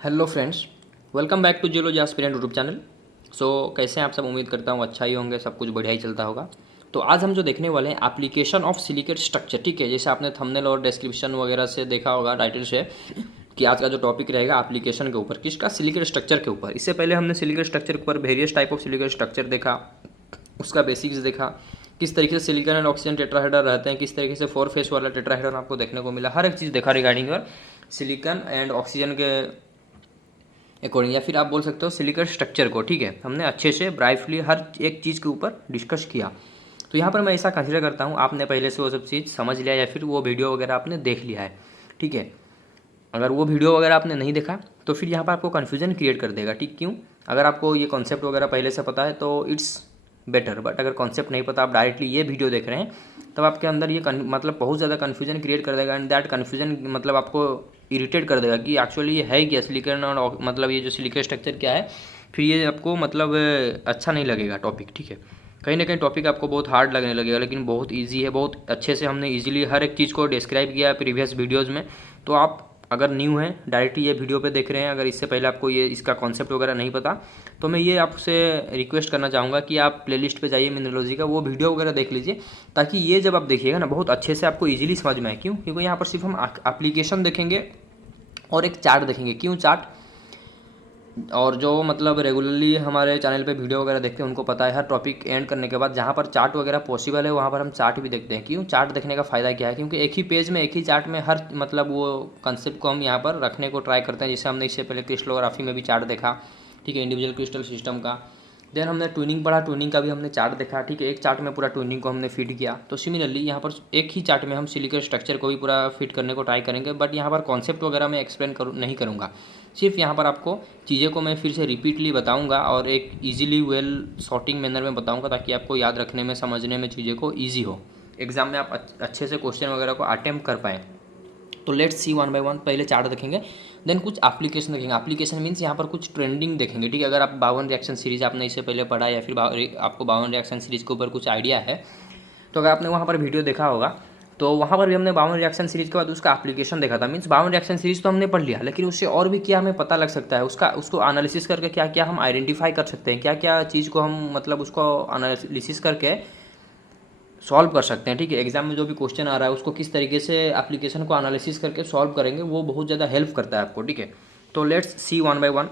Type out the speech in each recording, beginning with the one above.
Hello friends, welcome back to geology aspirant YouTube channel. कैसे हैं आप सब? उम्मीद करता हूँ अच्छा ही होंगे, सब कुछ बढ़िया ही चलता होगा। तो आज हम जो देखने वाले हैं एप्लीकेशन ऑफ सिलिकेट स्ट्रक्चर, ठीक है। जैसे आपने थंबनेल और डिस्क्रिप्शन वगैरह से देखा होगा, टाइटल से, कि आज का जो टॉपिक रहेगा एप्लीकेशन के ऊपर, किसका? सिलिकेट स्ट्रक्चर के ऊपर। इससे पहले हमने सिलिकेट स्ट्रक्चर के ऊपर various type of silicate structure देखा, उसका बेसिक्स देखा, किस तरीके से सिलिकॉन एंड ऑक्सीजन टेट्राहेड्रल रहते हैं, किस तरीके से 4 फेस वाला टेट्राहेड्रल आपको देखने को मिला, हर एक चीज़ देखा रिगार्डिंग और सिलिकॉन एंड ऑक्सीजन के अकॉर्डिंग, या फिर आप बोल सकते हो सिलिकेट स्ट्रक्चर को, ठीक है। हमने अच्छे से ब्राइटली हर एक चीज़ के ऊपर डिस्कस किया। तो यहाँ पर मैं ऐसा कंसिडर करता हूँ आपने पहले से वो सब चीज़ समझ लिया या फिर वो वीडियो वगैरह आपने देख लिया है, ठीक है। अगर वो वीडियो वगैरह आपने नहीं देखा तो फिर यहाँ पर आपको कन्फ्यूजन क्रिएट कर देगा, ठीक। क्यों? अगर आपको ये कॉन्सेप्ट वगैरह पहले से पता है तो इट्स बेटर, बट अगर कॉन्सेप्ट नहीं पता, आप डायरेक्टली ये वीडियो देख रहे हैं, तब आपके अंदर ये मतलब बहुत ज़्यादा कन्फ्यूजन क्रिएट कर देगा। एंड दैट कन्फ्यूजन मतलब आपको इरिटेट कर देगा कि एक्चुअली ये है क्या सिलिकॉन, और मतलब ये जो सिलिकॉन स्ट्रक्चर क्या है। फिर ये आपको मतलब अच्छा नहीं लगेगा टॉपिक, ठीक है। कहीं ना कहीं टॉपिक आपको बहुत हार्ड लगने लगेगा, लेकिन बहुत ईजी है। बहुत अच्छे से हमने ईजिली हर एक चीज़ को डिस्क्राइब किया है प्रीवियस वीडियोज़ में। तो आप अगर न्यू हैं, डायरेक्टली ये वीडियो पे देख रहे हैं, अगर इससे पहले आपको ये इसका कॉन्सेप्ट वगैरह नहीं पता, तो मैं ये आपसे रिक्वेस्ट करना चाहूँगा कि आप प्लेलिस्ट पे जाइए मिनरोलॉजी का, वो वीडियो वगैरह देख लीजिए, ताकि ये जब आप देखिएगा ना, बहुत अच्छे से आपको इजीली समझ में आए। क्यों? क्योंकि यहाँ पर सिर्फ हम एप्लीकेशन देखेंगे और एक चार्ट देखेंगे। क्यों चार्ट? और जो मतलब रेगुलरली हमारे चैनल पे वीडियो वगैरह देखते हैं उनको पता है, हर टॉपिक एंड करने के बाद जहाँ पर चार्ट वगैरह पॉसिबल है वहाँ पर हम चार्ट भी देखते हैं। क्यों? चार्ट देखने का फ़ायदा क्या है? क्योंकि एक ही पेज में, एक ही चार्ट में हर मतलब वो कंसेप्ट को हम यहाँ पर रखने को ट्राई करते हैं। जैसे हमने इससे पहले क्रिस्टलोग्राफी में भी चार्ट देखा, ठीक है, इंडिविजुअल क्रिस्टल सिस्टम का। देन हमने ट्यूनिंग पढ़ा, ट्यूनिंग का भी हमने चार्ट देखा, ठीक है। एक चार्ट में पूरा ट्यूनिंग को हमने फिट किया। तो सिमिलरली यहाँ पर एक ही चार्ट में हम सिलिकॉन स्ट्रक्चर को भी पूरा फिट करने को ट्राई करेंगे, बट यहाँ पर कॉन्सेप्ट वगैरह मैं एक्सप्लेन नहीं करूँगा। सिर्फ यहाँ पर आपको चीज़ें को मैं फिर से रिपीटली बताऊँगा और एक ईजिली वेल सॉर्टिंग मैनर में बताऊँगा, ताकि आपको याद रखने में, समझने में चीज़ें को ईजी हो, एग्जाम में आप अच्छे से क्वेश्चन वगैरह को अटेम्प्ट कर पाएँ। तो let's see one by one. पहले चार्ट देखेंगे, देन कुछ एप्लीकेशन देखेंगे। एप्लीकेशन मीन्स यहाँ पर कुछ ट्रेंडिंग देखेंगे, ठीक है। अगर आप 52 रिएक्शन सीरीज आपने इससे पहले पढ़ा, या फिर आपको 52 रिएक्शन सीरीज के ऊपर कुछ आइडिया है, तो अगर आपने वहाँ पर वीडियो देखा होगा, तो वहाँ पर भी हमने 52 रिएक्शन सीरीज के बाद उसका एप्लीकेशन देखा था। मीन्स 52 रिएक्शन सीरीज तो हमने पढ़ लिया, लेकिन उससे और भी क्या हमें पता लग सकता है, उसको एनालिसिस करके क्या क्या हम आइडेंटिफाई कर सकते हैं, क्या क्या चीज़ को हम मतलब उसको एनालिसिस करके सॉल्व कर सकते हैं, ठीक है। एग्जाम में जो भी क्वेश्चन आ रहा है उसको किस तरीके से एप्लीकेशन को एनालिसिस करके सॉल्व करेंगे, वो बहुत ज़्यादा हेल्प करता है आपको, ठीक है। तो let's see one by one.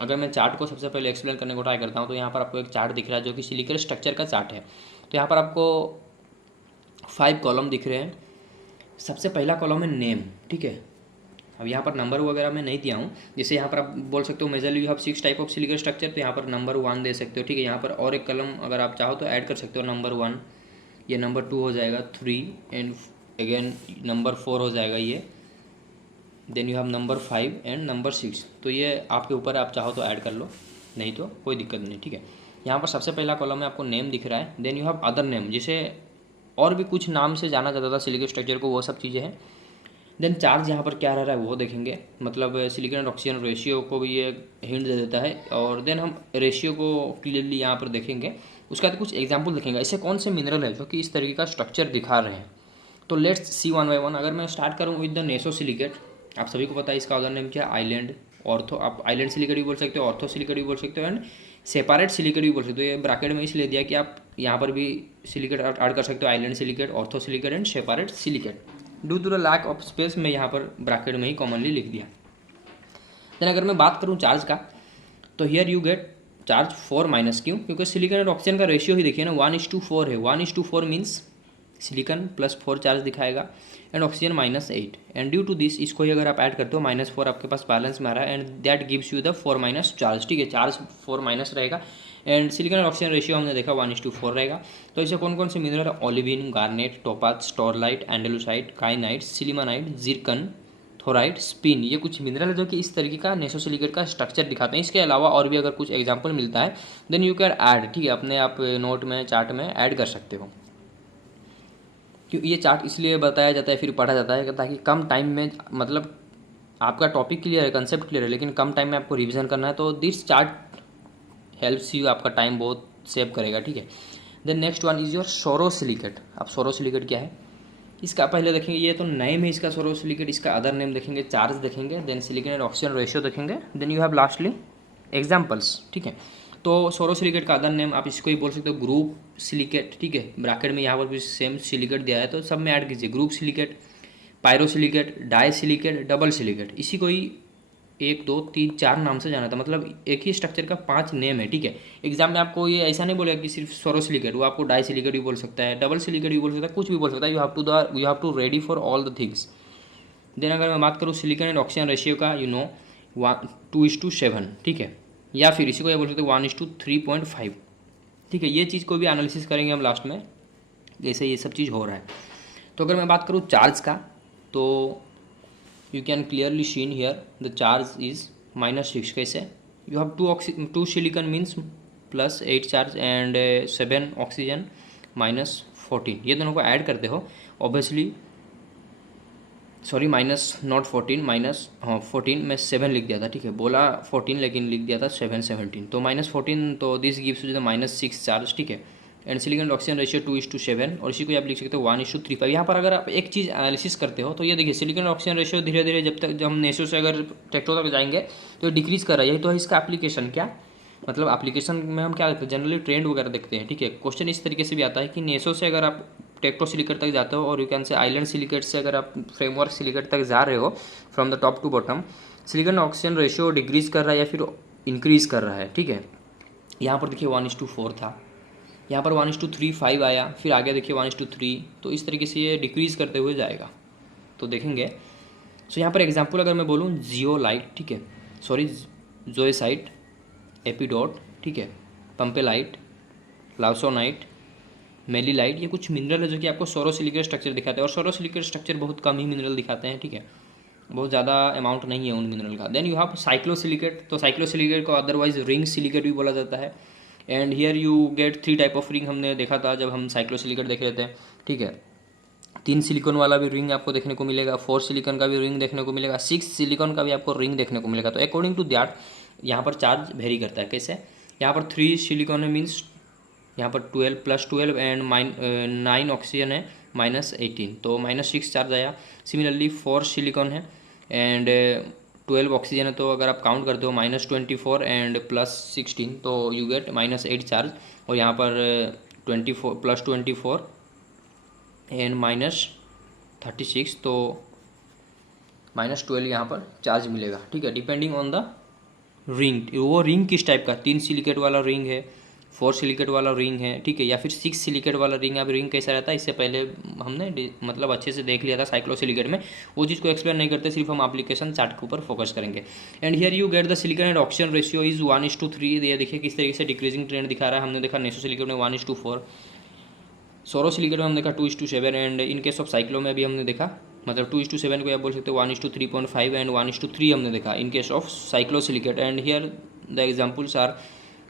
अगर मैं चार्ट को सबसे पहले एक्सप्लेन करने को ट्राई करता हूँ, तो यहाँ पर आपको एक चार्ट दिख रहा है जो कि सिलिकॉन स्ट्रक्चर का चार्ट है। तो यहाँ पर आपको 5 कॉलम दिख रहे हैं। सबसे पहला कॉलम है नेम, ठीक है। अब यहाँ पर नंबर वगैरह मैं नहीं दिया हूँ। जैसे यहाँ पर आप बोल सकते हो majorly you have 6 type of silicon structure, तो यहाँ पर नंबर 1 दे सकते हो, ठीक है। यहाँ पर और एक कॉलम अगर आप चाहो तो ऐड कर सकते हो, नंबर 1, ये नंबर 2 हो जाएगा, 3 एंड अगेन नंबर 4 हो जाएगा ये। Then you have number 5 and number 6। तो ये आपके ऊपर, आप चाहो तो ऐड कर लो, नहीं तो कोई दिक्कत नहीं, ठीक है। यहाँ पर सबसे पहला कॉलम में आपको नेम दिख रहा है। Then you have other name, जिसे और भी कुछ नाम से जाना जाता था सिलिकॉन स्ट्रक्चर को, वो सब चीज़ें हैं। देन चार्ज यहाँ पर क्या रह रहा है वो देखेंगे, मतलब सिलिकॉन और ऑक्सीजन रेशियो को भी ये हिंट दे देता है। और देन हम रेशियो को क्लियरली यहाँ पर देखेंगे। उसका तो कुछ एग्जांपल देखेंगे, ऐसे कौन से मिनरल है जो कि इस तरीके का स्ट्रक्चर दिखा रहे हैं। तो let's see one by one. अगर मैं स्टार्ट करूँ विद द नेसो सिलिकेट, आप सभी को पता है इसका अदर नेम क्या है, आइलैंड ऑर्थो। आप आइलैंड सिलिकेट भी बोल सकते हो, ऑर्थो सिलिकेट भी बोल सकते हो, एंड सेपरेट सिलिकेट भी बोल सकते हो। ये ब्रैकेट में इसलिए दिया कि आप यहाँ पर भी सिलिकेट ऐड कर सकते हो, island silicate, orthosilicate and separate silicate. Due to the lack of space मैं यहाँ पर ब्रैकेट में ही कॉमनली लिख दिया। देन अगर मैं बात करूँ चार्ज का, तो here you get charge 4 minus. क्यों? क्योंकि सिलिकॉन और ऑक्सीजन का रेशियो ही देखिए ना, 1:4 है। 1:4 मीन्स सिलिकॉन +4 चार्ज दिखाएगा and oxygen -8। And due to this, इसको ही अगर आप ऐड करते हो, -4 आपके पास बैलेंस में आ रहा है, and that gives you the 4 minus charge, ठीक है। चार्ज 4 माइनस रहेगा एंड सिलिकॉन और ऑक्सीजन रेशियो हमने देखा 1:4 रहेगा। तो ऐसे कौन कौन से मिनरल है? Olivine, garnet, topaz, staurolite, andalusite, kyanite, sillimanite, zircon, thorite, sphene. ये कुछ मिनरल है जो कि इस तरीके का नेसो सिलिकेट का स्ट्रक्चर दिखाते हैं। इसके अलावा और भी अगर कुछ एग्जाम्पल मिलता है, देन यू कैन ऐड, ठीक है, अपने आप नोट में, चार्ट में ऐड कर सकते हो। क्यों ये चार्ट इसलिए बताया जाता है, फिर पढ़ा जाता है, ताकि कम टाइम में, मतलब आपका टॉपिक क्लियर है, कंसेप्ट क्लियर है, लेकिन कम टाइम में आपको रिवीजन करना है, तो दिस चार्ट हेल्प्स यू, आपका टाइम बहुत सेव करेगा, ठीक है। Then next one is your sorosilicate. अब सोरोसिलिकेट क्या है? इसका पहले देखेंगे, ये तो नेम है इसका सोरोसिलिकेट, इसका अदर नेम देखेंगे, चार्ज देखेंगे, then silicon and oxygen ratio देखेंगे, then you have lastly examples. ठीक है, तो सोरोसिलिकेट का अदर नेम आप इसको ही बोल सकते हो ग्रुप सिलिकेट। ठीक है, ब्रैकेट में यहाँ पर भी सेम सिलिकेट दिया है तो सब में ऐड कीजिए, group silicate, pyrosilicate, disilicate, double silicate. इसी को ही 1 2 3 4 नाम से जाना था, मतलब एक ही स्ट्रक्चर का 5 नेम है। ठीक है, एग्जाम में आपको ये ऐसा नहीं बोलेगा कि सिर्फ सोरोसिलिकेट, वो आपको डाई सिलिकेट भी बोल सकता है, डबल सिलिकेट भी बोल सकता है, कुछ भी बोल सकता है। You have to ready for all the things. Then अगर मैं बात करूँ सिलिकॉन एंड ऑक्सीजन रेशियो का, 2:7। ठीक है, या फिर इसी को ये बोल सकते हैं 1:3.5। ठीक है, ये चीज़ को भी एनालिसिस करेंगे हम लास्ट में, जैसे ये सब चीज़ हो रहा है। तो अगर मैं बात करूँ चार्ज का, तो you can clearly seen here the charge is -6। कैसे? you have 2 silicon means +8 charge and 7 oxygen -14। ये दोनों को ऐड करते हो ऑब्वियसली, सॉरी -14 मैं 7 लिख दिया था। ठीक है, बोला 14 लेकिन लिख दिया था 17। तो -14, तो this gives you the -6 charge. ठीक है, एंड सिलिकॉन ऑक्सीजन रेशियो 2:7, और इसी को आप लिख सकते हो 1:3.5। यहाँ पर अगर आप एक चीज़ एनालिसिस करते हो तो ये देखिए सिलिकॉन ऑक्सीजन रेशियो धीरे धीरे जब हम नेसो से अगर टेक्टो तक जाएंगे तो डिक्रीज कर रहा है। यही तो है इसका एप्लीकेशन। क्या मतलब एप्लीकेशन में हम क्या देखते हैं, जनरली ट्रेंड वगैरह देखते हैं। ठीक है, क्वेश्चन इस तरीके से भी आता है कि नेसो से अगर आप टेक्टो सिलिकेट तक जाते हो, और you can say island silicate से अगर आप फ्रेमवर्क सिलिकेट तक जा रहे हो, from the top to bottom, silicon oxygen ratio decrease कर रहा है या फिर इंक्रीज कर रहा है। ठीक है, यहाँ पर देखिए 1:4 था, यहाँ पर 1:3.5 आया, फिर आगे देखिए 1:3, तो इस तरीके से ये डिक्रीज़ करते हुए जाएगा। तो देखेंगे, सो यहाँ पर एग्जांपल अगर मैं बोलूँ जियोलाइट, ठीक है, सॉरी जोएसाइट, एपिडोट, ठीक है, पंपेलाइट, लाउसोनाइट, मेलीलाइट, ये कुछ मिनरल है जो कि आपको सोरोसिलिकेट स्ट्रक्चर दिखाते हैं, और सोरोसिलिकेट स्ट्रक्चर बहुत कम ही मिनरल दिखाते हैं। ठीक है, बहुत ज़्यादा अमाउंट नहीं है उन मिनरल का। देन यू हैव साइक्लोसिलिकेट, तो साइक्लोसिलिकेट को अदरवाइज रिंग सिलिकेट भी बोला जाता है। And here you get 3 type of ring, हमने देखा था जब हम साइक्लोसिलिकेट देख रहे थे। ठीक है, 3 सिलिकॉन वाला भी रिंग आपको देखने को मिलेगा, 4 सिलिकॉन का भी रिंग देखने को मिलेगा, 6 सिलिकॉन का भी आपको रिंग देखने को मिलेगा। तो अकॉर्डिंग टू दैट यहाँ पर चार्ज वेरी करता है। कैसे? यहाँ पर 3 सिलिकॉन है मीन्स यहाँ पर 12 +12 एंड 9 ऑक्सीजन है -18, तो -6 चार्ज आया। सिमिलरली 4 सिलिकॉन है एंड 12 ऑक्सीजन है, तो अगर आप काउंट करते हो -24 एंड +16, तो यू गेट -8 चार्ज। और यहाँ पर 24 एंड -36, तो -12 यहाँ पर चार्ज मिलेगा। ठीक है, डिपेंडिंग ऑन द रिंग, वो रिंग किस टाइप का, 3 सिलिकेट वाला रिंग है, 4 सिलिकेट वाला रिंग है, ठीक है, या फिर 6 सिलिकेट वाला रिंग है। अब रिंग कैसा रहता है इससे पहले हमने मतलब अच्छे से देख लिया था साइक्लोसिलिकेट में, वो चीज़ को एक्सप्लेन नहीं करते, सिर्फ हम एप्लीकेशन चार्ट के ऊपर फोकस करेंगे। And here you get the silicon and oxygen ratio is 1:3। ये देखिए किस तरीके से डिक्रीजिंग ट्रेंड दिखा रहा है। हमने देखा नेसोसिलिकेट में 1:4, सोरोसिलिकेट में हमने देखा 2:7, and in case of cyclo में भी हमने देखा, मतलब 2:7 को आप बोल सकते हो 1:3.5 एंड 1:3 हमने देखा in case of cyclosilicate. And here the examples are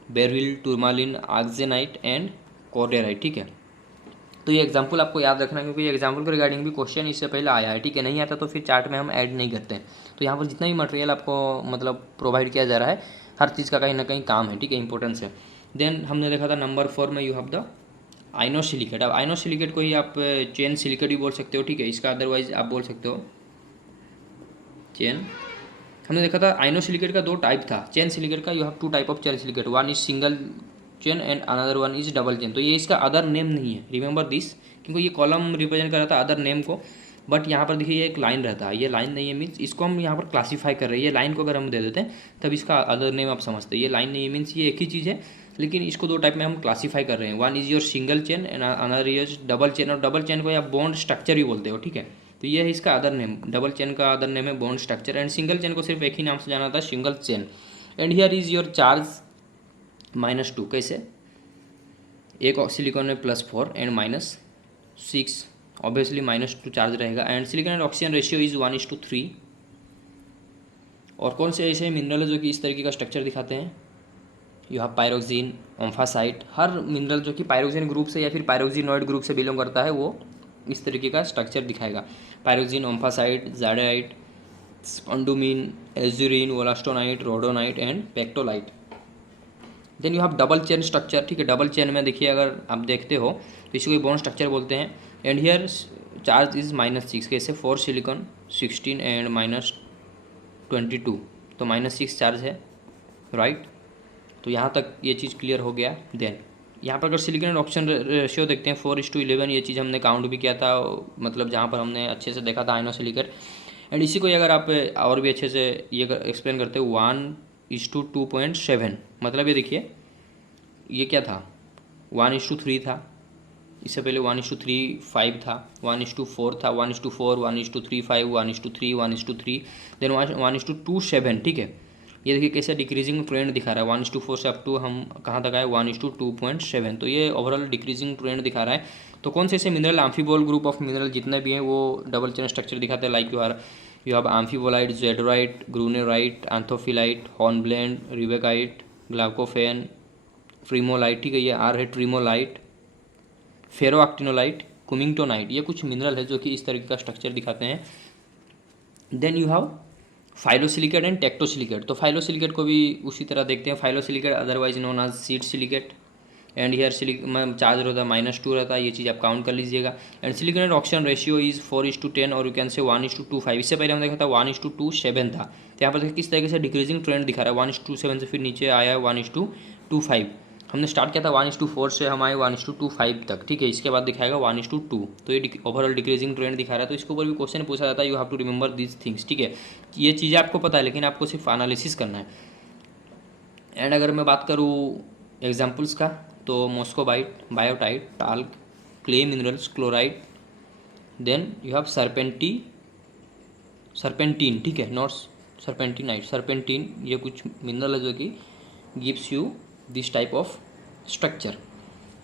beryl, tourmaline, axinite and cordierite. ठीक है, तो ये एग्जाम्पल आपको याद रखना, क्योंकि ये एग्जाम्पल के रिगार्डिंग भी क्वेश्चन इससे पहले आया है। ठीक है, नहीं आता तो फिर चार्ट में हम ऐड नहीं करते हैं। तो यहाँ पर जितना भी मटेरियल आपको मतलब प्रोवाइड किया जा रहा है, हर चीज़ का कहीं ना कहीं काम है। ठीक है, इंपॉर्टेंस है। देन हमने देखा था नंबर 4 में यू हैव द आइनोसिलिकेट। अब आइनोसिलिकेट को ही आप चेन सिलिकेट भी बोल सकते हो। ठीक है, इसका अदरवाइज आप बोल सकते हो चेन। हमने देखा था आइनोसिलिकेट का 2 टाइप था चेन सिलिकेट का। You have 2 type of chain silicate, one is single chain and another one is double chain. तो ये इसका अदर नेम नहीं है, रिमेंबर दिस, क्योंकि ये कॉलम रिप्रेजेंट कर रहा था अदर नेम को, बट यहाँ पर देखिए ये एक लाइन रहता है, ये लाइन नहीं है मीन्स इसको हम यहाँ पर क्लासीफाई कर रहे हैं। ये लाइन को अगर हम दे देते हैं तब इसका अदर नेम आप समझते हैं। ये लाइन नहीं है मीन्स ये एक ही चीज़ है, लेकिन इसको 2 टाइप में हम क्लासीफाई कर रहे हैं। One is your single chain and another is double chain, और डबल चेन को आप बॉन्ड स्ट्रक्चर भी बोलते हो। ठीक है, तो ये है इसका अदर नेम। डबल चेन का अदर नेम है bond structure, and single chain को सिर्फ एक ही नाम से जाना था, single chain. And here is your charge -2। कैसे? एक सिलिकॉन में +4 एंड -6, ऑब्वियसली -2 चार्ज रहेगा। And silicon and oxygen ratio is 1:3। और कौन से ऐसे मिनरल है जो कि इस तरीके का स्ट्रक्चर दिखाते हैं? You have pyroxene, omphacite. हर मिनरल जो कि पायरोक्सिन ग्रुप से या फिर पायरोक्सिनॉइड ग्रुप से बिलोंग करता है वो इस तरीके का स्ट्रक्चर दिखाएगा। Pyroxene, omphacite, jadeite, spodumene, aegirine, wollastonite, rhodonite and pectolite. Then you have double chain structure. ठीक है, डबल चेन में देखिए अगर आप देखते हो तो इसी को बॉन्ड स्ट्रक्चर बोलते हैं। एंड हियर चार्ज इज -6, कैसे, फॉर सिलिकॉन 16 एंड -22, तो -6 चार्ज है, राइट। तो यहाँ तक ये चीज़ क्लियर हो गया। देन यहाँ पर अगर सिलिकॉन एंड ऑक्सीजन रेशियो देखते हैं 4:11, ये चीज़ हमने काउंट भी किया था, मतलब जहाँ पर हमने अच्छे से देखा था आयनो सिलिकेट। एंड इसी को अगर आप और भी अच्छे से ये एक्सप्लेन करते हो 1:2.7, मतलब ये देखिए ये क्या था, 1:3 था, इससे पहले 1:3.5 था, 1:4 था, 1:4, 1:3.5, 1:3, 1:3, देन 1:2.7, ठीक है। ये देखिए कैसे डिक्रीजिंग ट्रेंड दिखा रहा है, 1:4 से अप टू हम कहाँ तक आए 1:2.7, तो ये ओवरऑल डिक्रीजिंग ट्रेंड दिखा रहा है। तो कौन से ऐसे मिनरल, आम्फीबोल ग्रुप ऑफ मिनरल जितने भी हैं वो डबल चेन स्ट्रक्चर दिखाते हैं, लाइक यू हैव आम्फीबोलाइट, जेडोराइट, ग्रूनेराइट, एंथोफिलाइट, हॉर्नब्लेंड, रिबेकाइट, ग्लाइकोफेन, ट्रिमोलाइट, ठीक है, ये आर है ट्रिमोलाइट, फेरोएक्टिनोलाइट, कुमिंगटोनाइट, ये कुछ मिनरल है जो कि इस तरीके का स्ट्रक्चर दिखाते हैं। Then you have phyllosilicate and tectosilicate, तो फाइलोसिलिकेट को भी उसी तरह देखते हैं, phyllosilicate otherwise known as sheet silicate, and here charge रहता है -2 रहता है, ये चीज़ आप काउंट कर लीजिएगा। And silicon and oxygen ratio is 4:10 और यू कैन से 1:25, इससे पहले हम देखा था 1:27 था। तो यहाँ पर देखिए किस तरीके से डिक्रीजिंग ट्रेंड दिखा रहा है, 1:7 से फिर नीचे आया है 1:25, हमने स्टार्ट किया था 1:4 से, हम आए 1:25 तक, ठीक है। इसके बाद दिखाएगा 1:2, तो ये ओवरऑल डिक्रीजिंग ट्रेंड दिखा रहा है। तो इसके ऊपर भी क्वेश्चन पूछा जाता है, you have to remember these things, ठीक है। ये चीज़ें आपको पता है लेकिन आपको सिर्फ एनालिसिस करना है। एंड अगर मैं बात करूँ एग्जाम्पल्स का, तो muscovite, biotite, talc, clay minerals, chloride, then you have serpentine, ठीक है, नॉट सरपेंटीनाइट, सरपेंटीन, ये कुछ मिनरल है जो कि gives you this type of structure.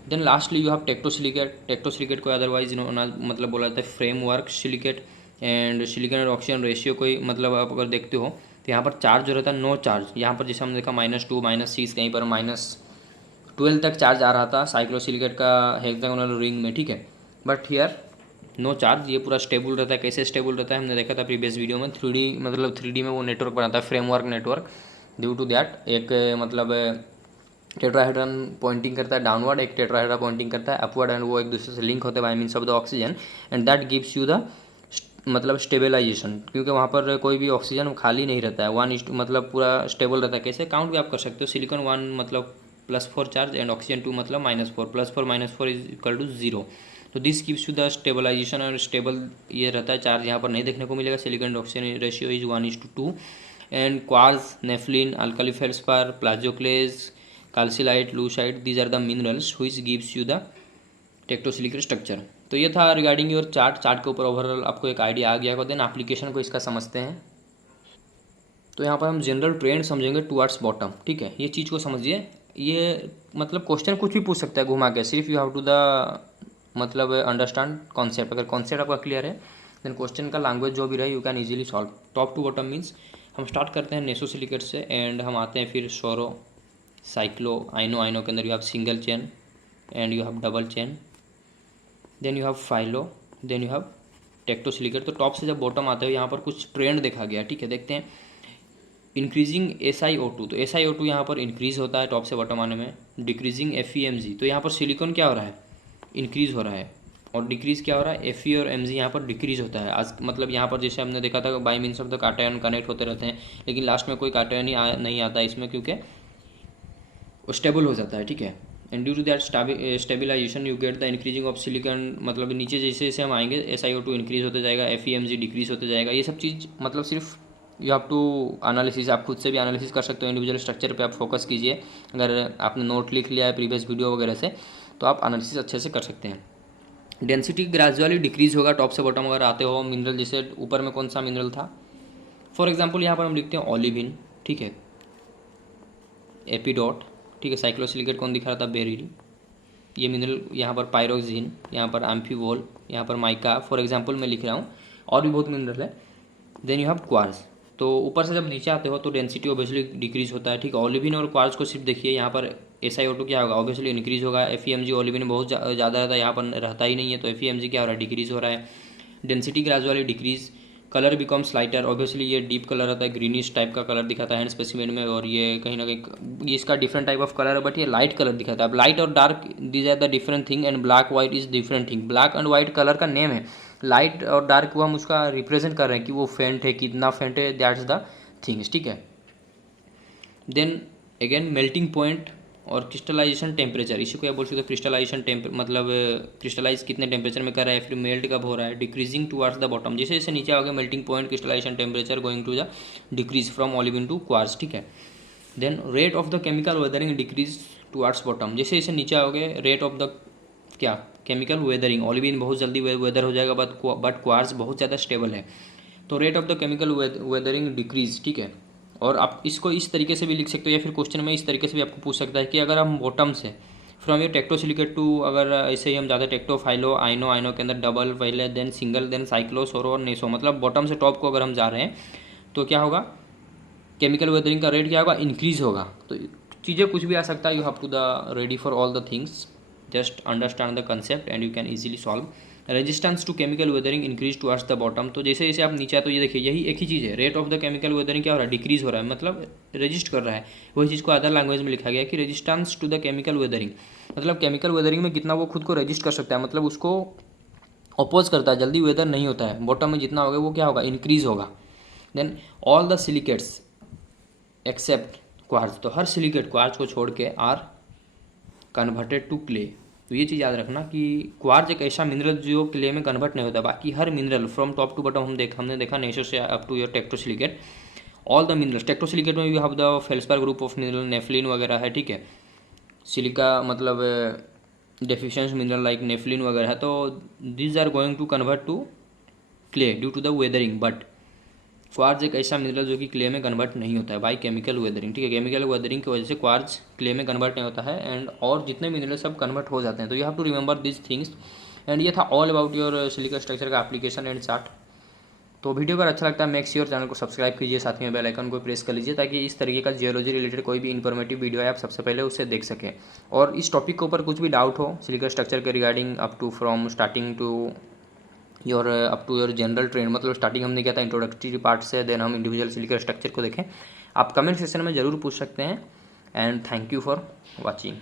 Then lastly you have tectosilicate, tectosilicate को अदरवाइज मतलब बोला जाता है फ्रेमवर्क सिलिकेट। एंड सिलिकॉन और ऑक्सीजन रेशियो को मतलब आप अगर देखते हो तो यहाँ पर चार्ज जो रहता है नो चार्ज, यहाँ पर जैसे हमने देखा -2, -6, कहीं पर -12 तक चार्ज आ रहा था साइक्लोसिलिकेट का हेक्सागोनल रिंग में, ठीक है। बट हियर नो चार्ज, ये पूरा स्टेबल रहता है। कैसे स्टेबल रहता है, हमने देखा था प्रीवियस वीडियो में, 3D मतलब 3D में वो नेटवर्क बनाता है, framework network. Due to that एक मतलब टेट्राहेड्रन पॉइंटिंग करता है डाउनवर्ड, एक टेट्राहेड्रा पॉइंटिंग करता है अपवर्ड, एंड वो एक दूसरे से लिंक होते हैं bye means of the oxygen, and that gives you the मतलब स्टेबलाइजेशन, क्योंकि वहाँ पर कोई भी ऑक्सीजन खाली नहीं रहता है, मतलब पूरा स्टेबल रहता है। कैसे काउंट भी आप कर सकते हो, सिलिकॉन 1 मतलब +4 चार्ज एंड ऑक्सीजन 2 मतलब -4, +4 -4 इज इक्वल टू 0। तो this gives you the stabilization, और स्टेबल ये रहता है, चार्ज यहाँ पर नहीं देखने को मिलेगा। Silicon and oxygen ratio is 1:2। And quartz, nepheline, alkali feldspar, plagioclase, kalsilite, leucite, these are the minerals which gives you the tectosilicate structure. तो ये था रिगार्डिंग योर चार्ट के ऊपर ओवरऑल आपको एक आइडिया आ गया होगा। देन एप्लीकेशन को इसका समझते हैं। तो यहाँ पर हम जनरल ट्रेंड समझेंगे टुवर्ड्स बॉटम, ठीक है, ये चीज़ को समझिए। ये मतलब क्वेश्चन कुछ भी पूछ सकता है घुमा के, सिर्फ यू हैव टू द मतलब अंडरस्टैंड कॉन्सेप्ट। अगर कॉन्सेप्ट आपका क्लियर है देन क्वेश्चन का लैंग्वेज जो भी रहे you can easily solve. Top to bottom means हम स्टार्ट करते हैं नेसोसिलिकेट से एंड हम आते हैं फिर सोरो, साइक्लो, आइनो के अंदर you have single chain and you have double chain, then you have phyllo, then you have tectosilicate. तो टॉप से जब बॉटम आते हो यहाँ पर कुछ ट्रेंड देखा गया, ठीक है। देखते हैं इंक्रीजिंग SiO2, तो SiO2 यहाँ पर इंक्रीज होता है टॉप से बॉटम आने में। डिक्रीजिंग FeMg, तो यहाँ पर सिलिकॉन क्या हो रहा है, इंक्रीज हो रहा है, और डिक्रीज क्या हो रहा है, Fe और Mg यहाँ पर डिक्रीज होता है। आज मतलब यहाँ पर जैसे हमने देखा था by means of the cation connect होते रहते हैं, लेकिन लास्ट में कोई काटायन ही नहीं आता इसमें, क्योंकि वो स्टेबल हो जाता है, ठीक है। And due to that stabilization you get the increasing of silicon, मतलब नीचे जैसे जैसे हम आएंगे SiO2 इंक्रीज होते जाएगा, FeMg डिक्रीज होते जाएगा। ये सब चीज़ मतलब सिर्फ यू हैव टू एनालिसिस, आप खुद से भी एनालिसिस कर सकते हो, इंडिविजुअल स्ट्रक्चर पे आप फोकस कीजिए। अगर आपने नोट लिख लिया है प्रीवियस वीडियो वगैरह से तो आप एनालिसिस अच्छे से कर सकते हैं। डेंसिटी ग्रेजुअली डिक्रीज होगा टॉप से बॉटम अगर आते हो मिनरल, जैसे ऊपर में कौन सा मिनरल था, फॉर एग्जांपल यहाँ पर हम लिखते हैं ओलिविन, ठीक है, एपीडॉट, ठीक है। साइक्लोसिलिकेट कौन दिखा रहा था, बेरिल, ये मिनरल यहाँ पर पायरोक्सिन, यहाँ पर एम्फीवोल, यहाँ पर माइका, फॉर एग्जांपल मैं लिख रहा हूँ, और भी बहुत मिनरल है। देन यू हैव क्वार्ट्ज, तो ऊपर से जब नीचे आते हो तो डेंसिटी ऑब्वियसली डिक्रीज होता है, ठीक है। ओलिविन और क्वार्ट्ज को सिर्फ देखिए, यहाँ पर SiO2 क्या होगा, ऑब्वियसली इंक्रीज होगा। FeMg ओलिविन बहुत ज़्यादा रहता है, यहाँ पर रहता ही नहीं है, तो FeMg क्या हो रहा है, डिक्रीज हो रहा है। Density gradually decrease, colour becomes lighter, obviously ये डीप कलर रहता है, ग्रीनिश टाइप का कलर दिखाता है हैंड स्पेसिमेन में, और ये कहीं ना कहीं ये इसका डिफरेंट टाइप ऑफ कलर है, बट ये लाइट कलर दिखाता है। अब लाइट और dark these are the different thing and black white is different thing. Black and white colour का नेम है, लाइट और डार्क को हम उसका रिप्रेजेंट कर रहे हैं कि वो फेंट है, कितना फेंट है, दैट्स द थिंग्स, ठीक है। देन अगेन मेल्टिंग पॉइंट और क्रिस्टलाइजेशन टेम्परेचर, इसी को क्या बोल सकते हैं, क्रिस्टलाइजेशन मतलब क्रिस्टलाइज कितने टेम्परेचर में कर रहा है, फिर मेल्ट कब हो रहा है, डिक्रीजिंग टुवर्ड्स द बॉटम, जैसे जैसे नीचे आओगे melting point, crystallization temperature going to the decrease from olive to quartz, ठीक है। Then rate of the chemical weathering decrease towards bottom, जैसे जैसे नीचे आओगे रेट ऑफ द क्या केमिकल वेदरिंग, ऑलिविन बहुत जल्दी वेदर हो जाएगा, बट क्वार्ट्ज बहुत ज़्यादा स्टेबल है, तो rate of the chemical weathering decrease, ठीक है। और आप इसको इस तरीके से भी लिख सकते हो, या फिर क्वेश्चन में इस तरीके से भी आपको पूछ सकता है कि अगर हम बॉटम से फ्रॉम योर टेक्टोसिलिकेट टू, अगर ऐसे ही हम जाते टेक्टोफाइलो आइनो, आइनो के अंदर डबल पहले, देन सिंगल, देन साइक्लो, सोरो और नेसो, मतलब बॉटम से टॉप को अगर हम जा रहे हैं तो क्या होगा, केमिकल वेदरिंग का रेट क्या होगा, इंक्रीज होगा। तो चीज़ें कुछ भी आ सकता है, you have to the ready for all the things, just understand the concept and you can easily solve. Resistance to chemical weathering increase towards the bottom, तो जैसे जैसे आप नीचे आए तो ये देखिए यही एक ही चीज़ है, rate of the chemical weathering क्या हो रहा है, डिक्रीज हो रहा है, मतलब रेजिस्ट कर रहा है। वही चीज़ को अदर लैंग्वेज में लिखा गया कि resistance to the chemical weathering, मतलब केमिकल वेदरिंग में कितना वो खुद को रेजिस्ट कर सकता है, मतलब उसको अपोज करता है, जल्दी वेदर नहीं होता है, बॉटम में जितना होगा वो क्या होगा, इंक्रीज होगा। Then all the silicates except quartz, तो हर सिलिकेट क्वार्ट्ज को छोड़ के आर कन्वर्टेड टू क्ले। तो ये चीज़ याद रखना कि क्वार्ट्ज एक ऐसा मिनरल जो क्ले में कन्वर्ट नहीं होता, बाकी हर mineral from top to bottom हमने देखा नेचर से up to your tectosilicate, all the minerals, tectosilicate में भी have the feldspar group of mineral, nepheline वगैरह है, ठीक है। सिलिका मतलब डेफिशिएंस मिनरल लाइक नेफ्लिन वगैरह है, तो these are going to convert to clay due to the weathering, but quartz एक ऐसा मिनरल जो कि क्ले में कन्वर्ट नहीं होता है बाई केमिकल वेदरिंग, ठीक है। केमिकल वेदरिंग की वजह से क्वार्ट्ज क्ले में कन्वर्ट नहीं होता है, एंड और जितने मिनरल सब कन्वर्ट हो जाते हैं। तो you have to remember this things, and ये था all about your silica structure का एप्लीकेशन एंड चार्ट। तो वीडियो अगर अच्छा लगता है मेक श्योर चैनल को सब्सक्राइब कीजिए, साथ में बेल आइकन को प्रेस कर लीजिए, ताकि इस तरीके का जियोलॉजी रिलेटेड कोई भी इन्फॉर्मेटिव वीडियो है आप सबसे पहले उससे देख सकें। और इस टॉपिक के ऊपर कुछ भी डाउट हो सिलिका स्ट्रक्चर के regarding, up to from starting to your up to your general trend, मतलब स्टार्टिंग हमने किया था इंट्रोडक्टरी पार्ट से, देन हम इंडिविजुअल सिलिका स्ट्रक्चर को देखें, आप कमेंट सेक्शन में ज़रूर पूछ सकते हैं। And thank you for watching.